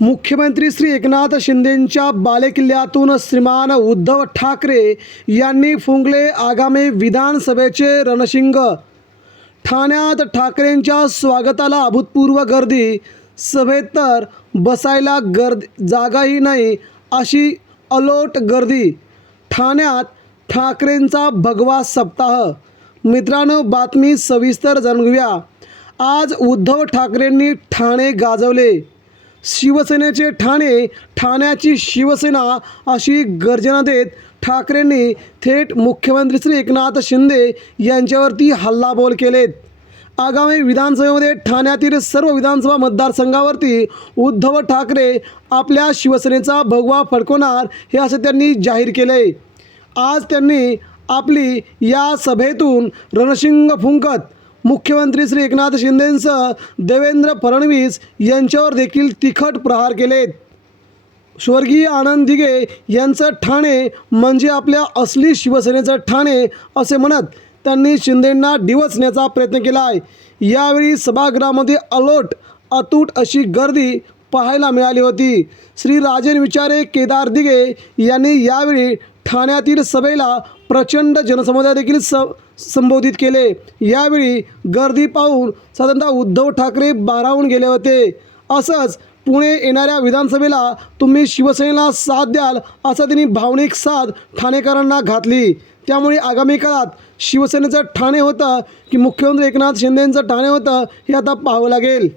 मुख्यमंत्री श्री एकनाथ शिंदेंच्या बालेकिल्ल्यातून श्रीमान उद्धव ठाकरे यांनी फुंकले आगामी विधानसभेचे रणशिंग. ठाण्यात ठाकरेंच्या स्वागताला अभूतपूर्व गर्दी. सभेत तर बसायला गर्द जागाही नाही अशी अलोट गर्दी. ठाण्यात ठाकरेंचा भगवा सप्ताह. मित्रांनो बातमी सविस्तर जाणून घेऊया. आज उद्धव ठाकरेंनी ठाणे गाजवले. शिवसेनेचे ठाणे ठाण्याची शिवसेना अशी गर्जना देत ठाकरेंनी थेट मुख्यमंत्री श्री एकनाथ शिंदे यांच्यावरती हल्लाबोल केलेत. आगामी विधानसभेमध्ये ठाण्यातील सर्व विधानसभा मतदारसंघावरती उद्धव ठाकरे आपल्या शिवसेनेचा भगवा फडकवणार हे असं त्यांनी जाहीर केले आज त्यांनी आपली या सभेतून रणशिंग फुंकत मुख्यमंत्री श्री एकनाथ शिंदेंसह देवेंद्र फडणवीस यांच्यावर देखील तिखट प्रहार केलेत. स्वर्गीय आनंद दिघे यांचं ठाणे म्हणजे आपल्या असली शिवसेनेचं ठाणे असे म्हणत त्यांनी शिंदेंना डिवचण्याचा प्रयत्न केला आहे यावेळी सभागृहामध्ये अलोट अतूट अशी गर्दी पाहायला मिळाली होती. श्री राजन विचारे केदार दिघे यांनी यावेळी ठाण्यातील सभेला प्रचंड जनसमुदाय देखील स संबोधित केले. यावेळी गर्दी पाहून साधारणतः उद्धव ठाकरे बारावून गेले होते. असंच पुणे येणाऱ्या विधानसभेला तुम्ही शिवसेनेला साथ द्याल असं त्यांनी भावनिक साथ ठाणेकरांना घातली. त्यामुळे आगामी काळात शिवसेनेचं ठाणे होतं की मुख्यमंत्री एकनाथ शिंदेंचं ठाणे होतं हे आता पाहावं लागेल.